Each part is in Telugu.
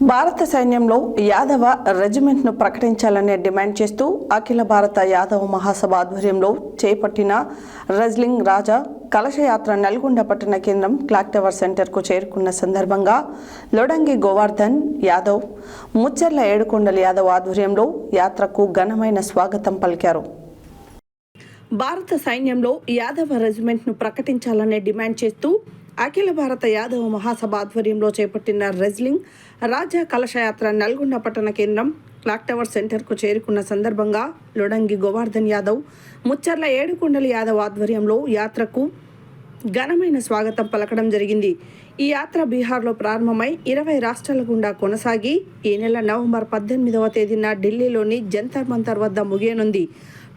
భారత సైన్యంలో యాదవ రెజిమెంట్ను ప్రకటించాలనే డిమాండ్ చేస్తూ అఖిల భారత యాదవ మహాసభ ఆధ్వర్యంలో చేపట్టిన రెజ్లింగ్ రాజా కలశయాత్ర నల్గొండ పట్టణ కేంద్రం క్లాక్ టవర్ సెంటర్కు చేరుకున్న సందర్భంగా లొడంగి గోవర్ధన్ యాదవ్ ముచ్చర్ల ఏడుకొండల యాదవ్ ఆధ్వర్యంలో యాత్రకు ఘనమైన స్వాగతం పలికారు. భారత సైన్యంలో యాదవ రెజిమెంట్ను ప్రకటించాలనే డిమాండ్ చేస్తూ అఖిల భారత యాదవ మహాసభ ఆధ్వర్యంలో చేపట్టిన రెజ్లింగ్ రాజా కలశయాత్ర నల్గొండ పట్టణ కేంద్రం క్లాక్ టవర్ సెంటర్కు చేరుకున్న సందర్భంగా లొడంగి గోవర్ధన్ యాదవ్ ముచ్చర్ల ఏడుకొండల యాదవ్ ఆధ్వర్యంలో యాత్రకు ఘనమైన స్వాగతం పలకడం జరిగింది. ఈ యాత్ర బీహార్లో ప్రారంభమై ఇరవై రాష్ట్రాల గుండా కొనసాగి ఈ నెల నవంబర్ పద్దెనిమిదవ తేదీన ఢిల్లీలోని జంతర్ మంతర్ వద్ద ముగియనుంది.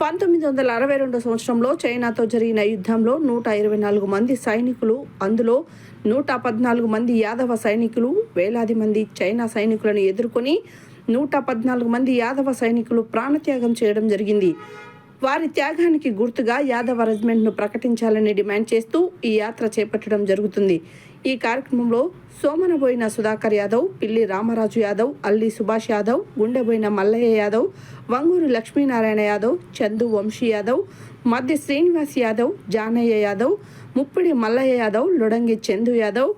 పంతొమ్మిది వందల అరవై రెండు సంవత్సరంలో చైనాతో జరిగిన యుద్ధంలో నూట ఇరవై నాలుగు మంది సైనికులు అందులో నూట పద్నాలుగు మంది యాదవ సైనికులు వేలాది మంది చైనా సైనికులను ఎదుర్కొని నూట పద్నాలుగు మంది యాదవ సైనికులు ప్రాణత్యాగం చేయడం జరిగింది. వారి త్యాగానికి గుర్తుగా యాదవ్ అరేంజ్మెంట్ను ప్రకటించాలని డిమాండ్ చేస్తూ ఈ యాత్ర చేపట్టడం జరుగుతుంది. ఈ కార్యక్రమంలో సోమనబోయిన సుధాకర్ యాదవ్ పిల్లి రామరాజు యాదవ్ అల్లి సుభాష్ యాదవ్ గుండెబోయిన మల్లయ్య యాదవ్ వంగూరు లక్ష్మీనారాయణ యాదవ్ చందు వంశీ యాదవ్ మధ్య శ్రీనివాస్ యాదవ్ జానయ్య యాదవ్ ముప్పిడి మల్లయ్య యాదవ్ లొడంగి చందు యాదవ్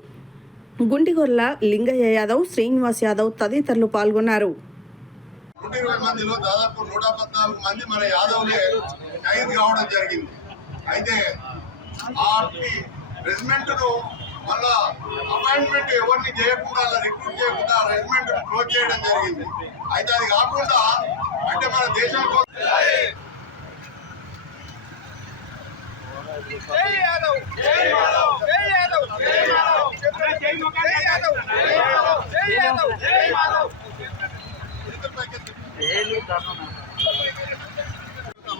గుండిగొర్ల లింగయ్య యాదవ్ శ్రీనివాస్ యాదవ్ తదితరులు పాల్గొన్నారు. నూట ఇరవై మందిలో దాదాపు నూట పద్నాలుగు మంది మన యాదవ్లే ఖైద్ కావడం జరిగింది అయితే ఆ రెజిమెంట్ను మళ్ళా అపాయింట్మెంట్ ఎవరిని చేయకుండా అలా రిక్రూట్ చేయకుండా రెజిమెంట్ను క్లోజ్ చేయడం జరిగింది అయితే అది కాకుండా అంటే మన దేశం కోసం యాదవ్ జై యాదవ్ జై యాదవ్ జై యాదవ్ జై జై యాదవ్ జై యాదవ్ జై యాదవ్ జై యాదవ్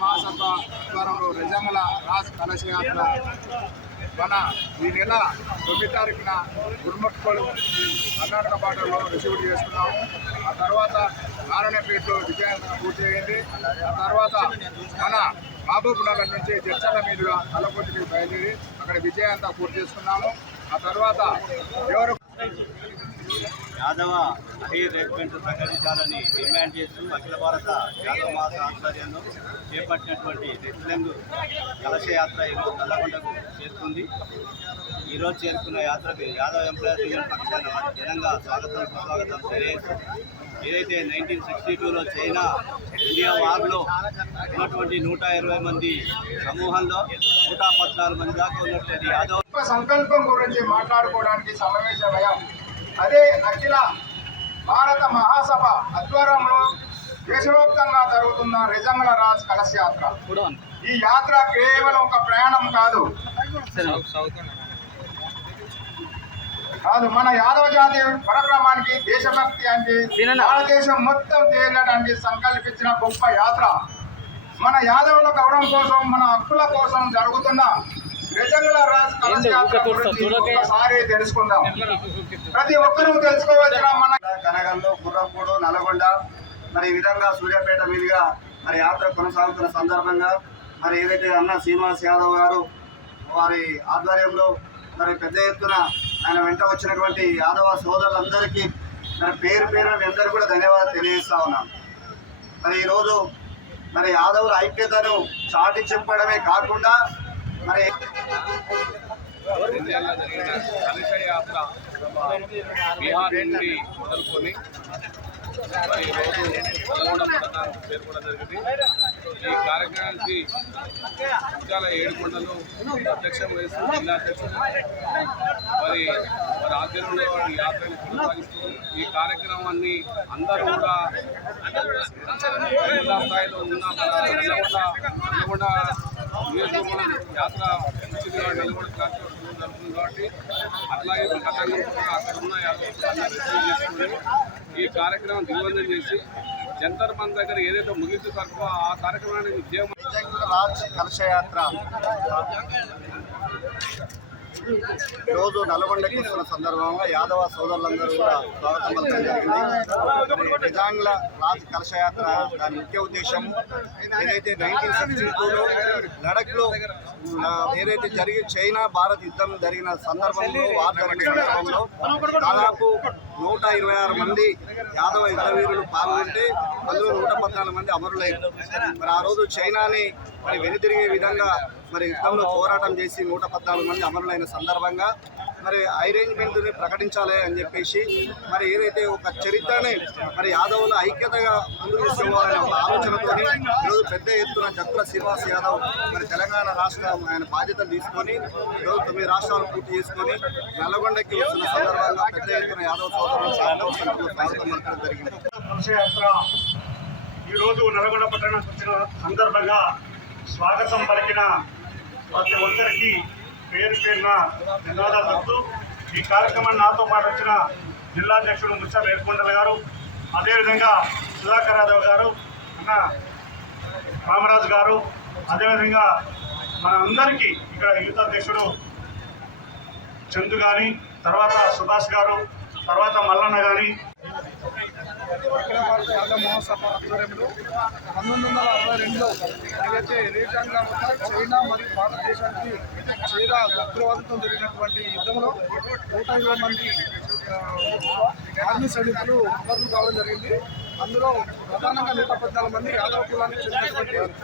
మహాసభ ఆధ్వర్యంలో నిజాముల రాజ్ కలశయాత్ర మన ఈ నెల తొమ్మిది తారీఖున గురుమట్పలు కర్ణాటక బార్డర్లో రిసీవ్ చేసుకున్నాము. ఆ తర్వాత నారాయణపేటలో విజయవంతంగా పూర్తి అయింది. ఆ తర్వాత మన మహబూబ్ నగర్ నుంచి చర్చల మీదుగా కలకొట్టికి బయలుదేరి అక్కడ విజయంతా పూర్తి చేసుకున్నాము. ఆ తర్వాత ఎవరు యాదవ హై ప్రకటించాలని డిమాండ్ చేస్తూ అఖిల భారత యాదవ మాస ఆధ్వర్యంలో చేపట్టినటువంటి రెస్లింగ్ కలశయాత్ర ఈరోజు నల్లగొండకు చేరుకుంది ఈరోజు చేరుకున్న యాత్రకు యాదవ ఎంప్లాయీస్ యూనియన్ పక్షాన ఘనంగా స్వాగతం సుస్వాగతం తెలియజేస్తూ ఏదైతే నైన్టీన్ సిక్స్టీ టూలో చైనా ఇండియా వార్లో ఉన్నటువంటి నూట ఇరవై మంది సమూహంలో నూట పద్నాలుగు మంది దాకా ఉన్నటువంటి యాదవ సంకల్పం గురించి మాట్లాడుకోవడానికి సమావేశమయ్యాం. అదే అఖిల భారత మహాసభ ఆధ్వర్యంలో దేశవ్యాప్తంగా జరుగుతున్న రిజంగల రాజ్ కలశ యాత్ర ఈ యాత్ర కేవలం ఒక ప్రయాణం కాదు. కాదు మన యాదవ జాతి పరక్రమానికి దేశభక్తి అంటే భారతదేశం మొత్తం తేలడానికి సంకల్పించిన గొప్ప యాత్ర. మన యాదవుల గౌరవం కోసం మన హక్కుల కోసం జరుగుతున్న నిజంగా తెలుసుకుందాం. ప్రతి ఒక్కరూ తెలుసుకోవాల్సిన మన కనగల్లో గుర్రంపూడు నల్గొండ మరి ఈ విధంగా సూర్యాపేట మీదుగా మరి యాత్ర కొనసాగుతున్న సందర్భంగా మరి ఏదైతే అన్న శ్రీనివాస్ యాదవ్ గారు వారి ఆధ్వర్యంలో మరి పెద్ద ఎత్తున ఆయన వెంట వచ్చినటువంటి యాదవ సోదరులందరికీ మరి పేరు పేరు మీ అందరూ కూడా ధన్యవాదాలు తెలియజేస్తా ఉన్నాం మరి ఈరోజు మరి యాదవుల ఐక్యతను చాటి చెప్పడమే కాకుండా మరి జరిగిన కలశ యాత్ర బీహార్ నుండి మొదలుకొని మరి ఈరోజు నల్గొండ పట్టణానికి చేరుకోవడం జరిగింది ఈ కార్యక్రమానికి ఇంకా ఏడుకొండలు అధ్యక్షం వహిస్తూ జిల్లా అధ్యక్షుడు మరి మరి ఆధ్వర్యంలో ఈ యాత్రని కొనసాగిస్తూ ఈ కార్యక్రమాన్ని అందరూ కూడా జిల్లా స్థాయిలో ఉన్న మన నల్గొండ నల్గొండ యాత్ర కాబట్టి క్లాస్ జరుగుతుంది కాబట్టి అట్లాగే గతంలో కూడా అక్కడ ఉన్న ఈ కార్యక్రమం దిగ్బంధం చేసి జంతర్ మన దగ్గర ఏదైతే ముగింపు తక్కువ ఆ కార్యక్రమానికి ఉద్యమం కలశయాత్ర ఈరోజు నల్గొండకి వస్తున్న సందర్భంగా యాదవ సోదరులందరూ కూడా స్వాగతం పలకడం జరిగింది. నిజాంగ్ల రాజ్ కలశయాత్ర దాని ముఖ్య ఉద్దేశం ఏదైతే నైన్టీన్ సిక్స్టీ టూలో లడఖ్లో ఏదైతే జరిగి చైనా భారత్ యుద్ధం జరిగిన సందర్భంలో వార్ జరిగిన సందర్భంలో దాదాపు నూట ఇరవై ఆరు మంది యాదవ యుద్ధవీరులు పాల్గొంటే అందులో నూట పద్నాలుగు మంది అమరులైంది మరి ఆ రోజు చైనాని మరి వెనుతిరిగే విధంగా మరి యుద్ధంలో పోరాటం చేసి నూట పద్నాలుగు మంది అమరులైన సందర్భంగా మరి ఐరేంజ్మెంట్ని ప్రకటించాలి అని చెప్పేసి మరి ఏదైతే ఒక చరిత్రని మరి యాదవుల ఐక్యతగా ముందుకు తీసుకోవాలనే ఒక ఆలోచనతో ఈరోజు పెద్ద ఎత్తున జక్కుల శ్రీనివాస్ యాదవ్ మరి తెలంగాణ రాష్ట్రం ఆయన బాధ్యతలు తీసుకొని ఈరోజు తొమ్మిది రాష్ట్రాలు పూర్తి చేసుకొని నల్లగొండకి వస్తున్న సందర్భంగా పెద్ద ఎత్తున యాదవ్ సోదరులు స్వాగతం జరిగింది. ఈరోజు నల్గొండ పట్టణానికి వచ్చిన సందర్భంగా స్వాగతం పలికిన ప్రతి ఒక్కరికి పేరు పేరున ధన్యవాదాలు చెప్తూ ఈ కార్యక్రమాన్ని నాతో పాటు వచ్చిన జిల్లా అధ్యక్షుడు ముత్యాల ఏర్కొండల గారు అదేవిధంగా సుధాకర్ యాదవ్ గారు అన్న రామరాజు గారు అదేవిధంగా మన అందరికీ ఇక్కడ యూత్ అధ్యక్షుడు చందు కానీ తర్వాత సుభాష్ గారు తర్వాత మల్లన్న కానీ అఖిల భారత యాదవ మహాసభ ఆధ్వర్యంలో పంతొమ్మిది వందల అరవై రెండులో ఏదైతే రేజాంగా చైనా మరియు భారతదేశానికి చైనా ఉగ్రవాదంతో జరిగినటువంటి యుద్ధంలో నూట ఇరవై మంది ఆ, ఆర్మీ సైనికులు అమరులు కావడం జరిగింది. అందులో ప్రధానంగా నూట పద్నాలుగు మంది యాదవ కులానికి చెందినటువంటి